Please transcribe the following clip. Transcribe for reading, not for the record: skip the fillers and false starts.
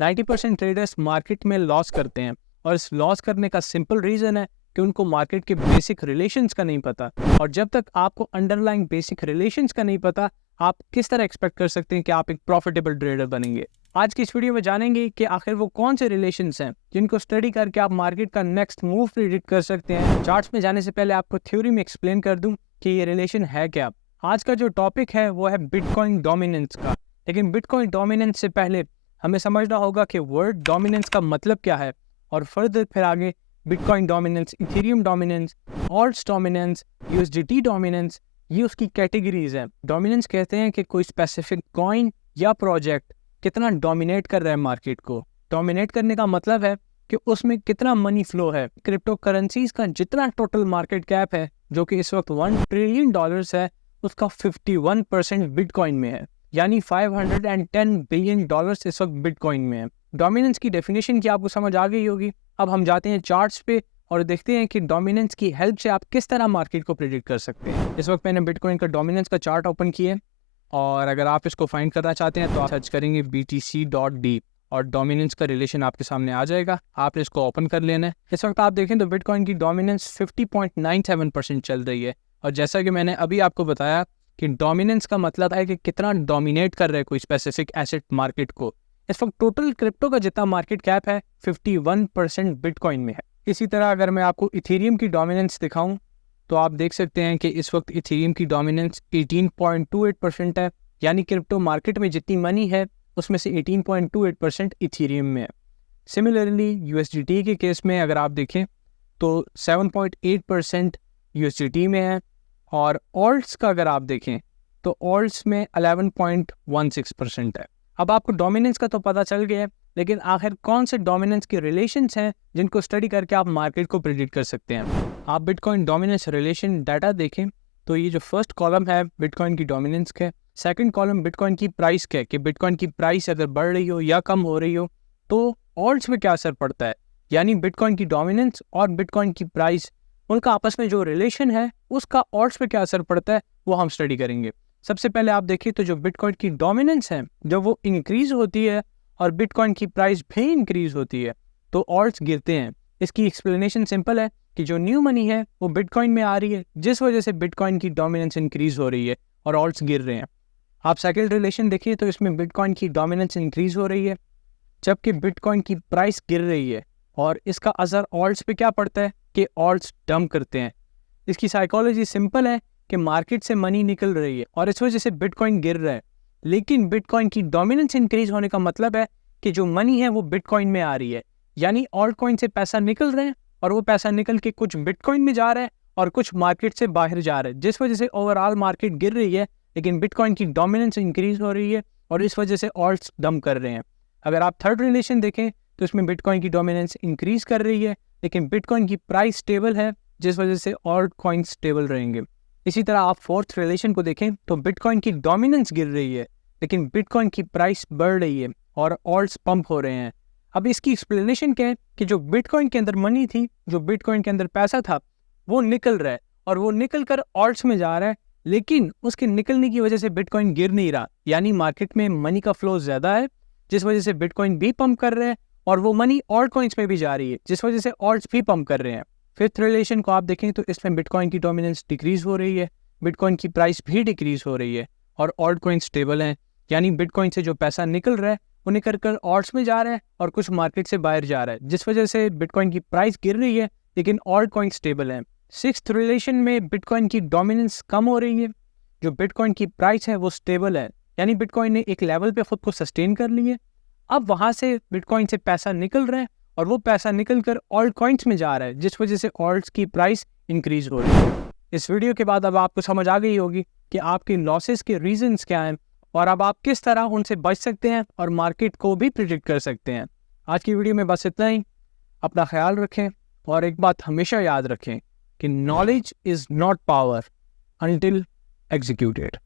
90% traders market में loss करते हैं और इस लॉस करने का सिंपल रीज़न है कि उनको मार्केट के बेसिक रिलेशंस का नहीं पता। और जब तक आपको अंडरलाइंग बेसिक रिलेशंस का नहीं पता, आप किस तरह एक्सपेक्ट कर सकते हैं कि आप एक प्रॉफिटेबल ट्रेडर बनेंगे। आज की इस वीडियो में जानेंगे कि आखिर वो कौन से रिलेशंस हैं जिनको स्टडी करके आप मार्केट का नेक्स्ट मूव प्रेडिक्ट कर सकते हैं। चार्ट्स में जाने से पहले आपको थ्योरी में एक्सप्लेन कर दूं कि ये रिलेशन है क्या। आज का जो टॉपिक है वो है बिटकॉइन डोमिनेंस का। लेकिन बिटकॉइन डोमिनेंस से पहले हमें समझना होगा कि वर्ड डोमिनेंस का मतलब क्या है, और फर्दर फिर आगे bitcoin dominance, Ethereum dominance, ult's dominance, USDT dominance, ये उसकी कैटेगरीज हैं। डोमिनेंस कहते हैं कि कोई स्पेसिफिक कॉइन या प्रोजेक्ट कितना डोमिनेट कर रहा है मार्केट को। डोमिनेट करने का मतलब है कि उसमें कितना मनी फ्लो है। क्रिप्टो करेंसीज का जितना टोटल मार्केट कैप है, जो कि इस वक्त $1 ट्रिलियन है, उसका 51% बिटकॉइन में है, यानी $510 बिलियन इस वक्त बिटकॉइन में है। डोमिनेंस की डेफिनेशन की आपको समझ आ गई होगी। अब हम जाते हैं चार्ट्स पे और देखते हैं कि डोमिनेंस की हेल्प से आप किस तरह मार्केट को प्रेडिक्ट कर सकते हैं। इस वक्त मैंने बिटकॉइन का डोमिनेंस का चार्ट ओपन किया है, और अगर आप इसको फाइंड करना चाहते हैं तो आप सर्च करेंगे BTC.D और डोमिनेंस का रिलेशन आपके सामने आ जाएगा। आपने इसको ओपन कर लेना है। इस वक्त आप देखें तो बिटकॉइन की डोमिनेंस 50.97% चल रही है। और जैसा कि मैंने अभी आपको बताया कि डोमिनेंस का मतलब है कि कितना डोमिनेट कर रहा है कोई स्पेसिफिक एसेट मार्केट को। इस वक्त टोटल क्रिप्टो का जितना मार्केट कैप है 51% बिटकॉइन में है। इसी तरह अगर मैं आपको इथेरियम की डोमिनेंस दिखाऊं तो आप देख सकते हैं कि इस वक्त इथेरियम की डोमिनेंस 18.28% है, यानी क्रिप्टो मार्केट में जितनी मनी है उसमें से 18.28% इथेरियम में है। सिमिलरली यूएसडीटी के केस में अगर आप देखें तो 7.8% यूएसडीटी में है, और ऑल्ट्स का अगर आप देखें तो ऑल्ट्स में 11.16% है। अब आपको डोमिनेंस का तो पता चल गया है, लेकिन आखिर कौन से डोमिनेंस के रिलेशंस हैं जिनको स्टडी करके आप मार्केट को प्रेडिक्ट कर सकते हैं। आप बिटकॉइन डोमिनेंस रिलेशन डाटा देखें तो ये जो फर्स्ट कॉलम है बिटकॉइन की डोमिनेंस का, सेकंड कॉलम बिटकॉइन की प्राइस का है कि बिटकॉइन की प्राइस अगर बढ़ रही हो या कम हो रही हो तो ऑल्ट्स में क्या असर पड़ता है। यानी बिटकॉइन की डोमिनेंस और बिटकॉइन की प्राइस, उनका आपस में जो रिलेशन है उसका ऑल्ट्स पे क्या असर पड़ता है वो हम स्टडी करेंगे। सबसे पहले आप देखिए तो जो बिटकॉइन की डोमिनेंस है जब वो इंक्रीज होती है और बिटकॉइन की प्राइस भी इंक्रीज होती है तो ऑल्ट्स गिरते हैं। इसकी एक्सप्लेनेशन सिंपल है कि जो न्यू मनी है वो बिटकॉइन में आ रही है, जिस वजह से बिटकॉइन की डोमिनेंस इंक्रीज हो रही है और ऑल्ट्स गिर रहे हैं। आप सेकंड रिलेशन देखिए तो इसमें बिटकॉइन की डोमिनेंस इंक्रीज हो रही है जबकि बिटकॉइन की प्राइस गिर रही है, और इसका असर ऑल्ट्स पे क्या पड़ता है कि ऑल्ट्स डंप करते हैं। इसकी साइकोलॉजी सिंपल है कि मार्केट से मनी निकल रही है और इस वजह से बिटकॉइन गिर रहा है, लेकिन बिटकॉइन की डोमिनेंस इंक्रीज होने का मतलब है कि जो मनी है वो बिटकॉइन में आ रही है, यानी ऑल्ट कॉइन से पैसा निकल रहा है और वो पैसा निकल के कुछ बिटकॉइन में जा रहा है और कुछ मार्केट से बाहर जा रहा है, जिस वजह से ओवरऑल मार्केट गिर रही है, लेकिन बिटकॉइन की डोमिनेंस इंक्रीज हो रही है और इस वजह से ऑल्ट्स डंप कर रहे हैं। अगर आप थर्ड रिलेशन देखें तो इसमें बिटकॉइन की डोमिनेंस इंक्रीज कर रही है, लेकिन बिटकॉइन की प्राइस स्टेबल है, जिस वजह से ऑल्ट कॉइन स्टेबल रहेंगे। इसी तरह आप फोर्थ रिलेशन को देखें तो बिटकॉइन की डोमिनेंस गिर रही है लेकिन बिटकॉइन की प्राइस बढ़ रही है और ऑल्ट्स पंप हो रहे हैं। अब इसकी एक्सप्लेनेशन क्या है कि जो बिटकॉइन के अंदर मनी थी, जो बिटकॉइन के अंदर पैसा था, वो निकल रहा है और वो निकल कर ऑल्ट्स में जा रहा है, लेकिन उसके निकलने की वजह से बिटकॉइन गिर नहीं रहा, यानी मार्केट में मनी का फ्लो ज्यादा है, जिस वजह से बिटकॉइन भी पंप कर रहे हैं और वो मनी ऑल्ट कॉइन्स में भी जा रही है, जिस वजह से ऑल्ट्स भी पंप कर रहे हैं। फिफ्थ रिलेशन को आप देखें तो इसमें बिटकॉइन की डोमिनेंस डिक्रीज हो रही है, बिटकॉइन की प्राइस भी डिक्रीज हो रही है और ऑल्ट कॉइन स्टेबल हैं, यानी बिटकॉइन से जो पैसा निकल रहा है वो निकल कर ऑल्ट्स में जा रहा है और कुछ मार्केट से बाहर जा रहा है, जिस वजह से बिटकॉइन की प्राइस गिर रही है लेकिन ऑल्ट कॉइन स्टेबल है। सिक्स्थ रिलेशन में बिटकॉइन की डोमिनेंस कम हो रही है, जो बिटकॉइन की प्राइस है वो स्टेबल है, यानी बिटकॉइन ने एक लेवल पे खुद को सस्टेन कर ली है। अब वहां से बिटकॉइन से पैसा निकल रहा है और वो पैसा निकल कर ऑल्ट कॉइन्स में जा रहा है, जिस वजह से ऑल्ट्स की प्राइस इंक्रीज हो रही है। इस वीडियो के बाद अब आपको समझ आ गई होगी कि आपके लॉसेस के रीजंस क्या हैं और अब आप किस तरह उनसे बच सकते हैं और मार्केट को भी प्रिडिक्ट कर सकते हैं। आज की वीडियो में बस इतना ही। अपना ख्याल रखें और एक बात हमेशा याद रखें कि knowledge is not power until executed।